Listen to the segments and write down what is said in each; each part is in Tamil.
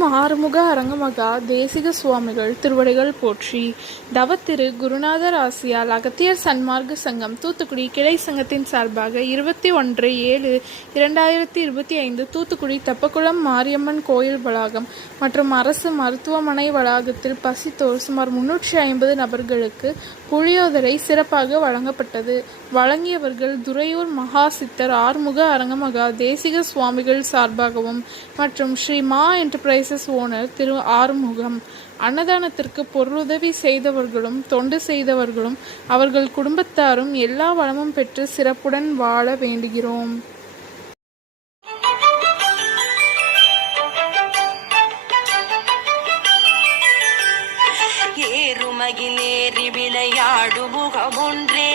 ஓம் ஆறுமுக அரங்கமகா தேசிக சுவாமிகள் திருவடிகள் போற்றி. தவத்திரு குருநாதர் ஆசியால் அகத்தியர் சன்மார்க்க சங்கம் தூத்துக்குடி கிளை சங்கத்தின் சார்பாக 21/7/2025 தூத்துக்குடி தெப்பக்குளம் மாரியம்மன் கோயில் வளாகம் மற்றும் அரசு மருத்துவமனை வளாகத்தில் பசித்தோர் சுமார் 350 நபர்களுக்கு புளியோதரை சிறப்பாக வழங்கப்பட்டது. வழங்கியவர்கள் துறையூர் மகா சித்தர் ஆறுமுக அரங்கமகா தேசிக சுவாமிகள் சார்பாகவும் மற்றும் ஸ்ரீ மா என்டர்பிரைசஸ் ஓனர் திரு ஆறுமுகம். அன்னதானத்திற்கு பொருளுதவி செய்தவர்களும் தொண்டு செய்தவர்களும் அவர்கள் குடும்பத்தாரும் எல்லா வளமும் பெற்று சிறப்புடன் வாழ வேண்டுகிறோம். ஏறுமகிலேறி விளையாடு முகமொன்றே,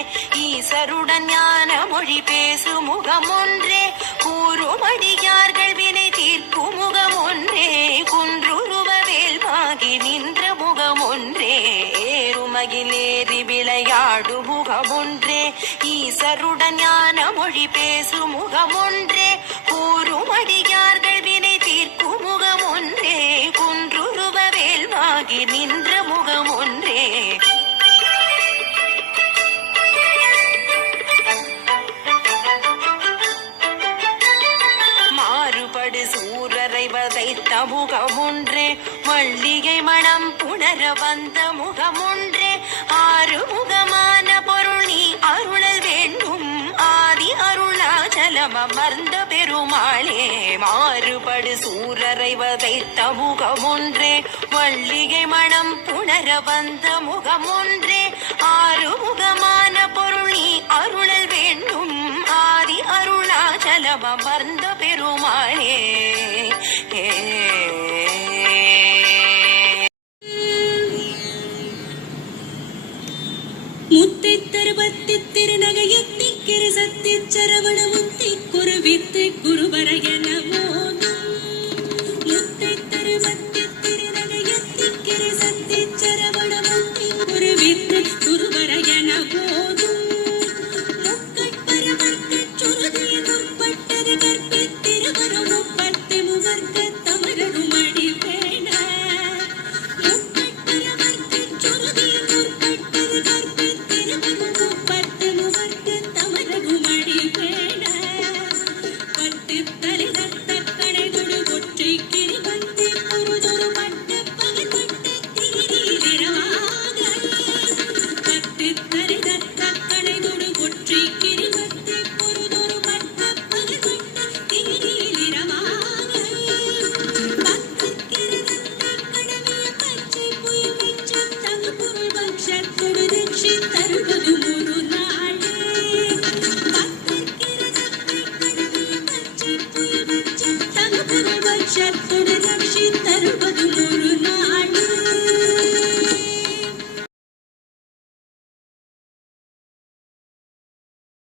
ஈசருடன் ஞான மொழி பேசு முகமொன்றே, கூறுமடியார்கள் வினை தீர்க்கும் முகமொன்றே, குன்றுருவ வேல்வாகி நின்ற முகமொன்றே. ஏறுமகிலேறி விளையாடு முகமொன்றே, ஈசருடன் ஞான மொழி பேசு முகமொன்றே, கூறுமடியார்கள் வினை தீர்க்கும் முகமொன்றே, குன்றுருவ வேல்வாகி நின்ற முகமொன்றே. மாறுபடு சூரரை வதைத்த முகமொன்றே, மல்லிகை மணம் புணர வந்த முகமொன்றே, ஆறு முகமான பொருள் நீ அருளல் வேண்டும், ஆதி அருணாச்சலம் அமர்ந்த பெருமாளே. மாறுபடு சூரரை வதைத்த முகமொன்றே, மல்லிகை மணம் புணர வந்த முகமொன்றே, ஆறு முகமான பொருள் நீ அருளல் வேண்டும், ஆதி அருணாச்சலம் அமர்ந்த பெருமாளே. முத்தை தருவத்தி திருநகையத்தி கிரிசத்தி சரவண முத்தி குருவித்து குருவரையன மோதும். முத்தை தருவத்தி திருநகையத்தி கிரிசத்தி சரவண முத்தி குருவித்து குருவரையன மோதும். முக்கட்பரவர்க்கு சுருதிய முற்பட்டது கற்பித்திருவரும் முப்பத்து முகர்க்க தமரரும் அடி வேண. முக்கட்பரவர்க்கு சுருதிய முற்பட்டது கற்பித்திருவரும் முப்பத்து முகர்க்க தமரரும் அடி வேண. பட்டு தரிதத்த கடைதொடு ஒற்றை கிரிவந்தி பொருதொரு பட்ட பகற்பட்ட தீரீரமாக. பட்டு தரிதத்த கடைதொடு ஒற்றை கிரிவந்தி பொருதொரு பட்ட பகற்பட்ட தீரீரமாக. பத்து கிரதத்த கடவிய பச்சை புயல் மிச்சம் தகு பொருள் பக்ஷத்தொடு ரட்சி தருவது ஒரு நாளே. பத்து கிரதத்தை கடவிய பச்சை புயல் மிச்சம் தகு பொருள் பக்ஷத்தொடு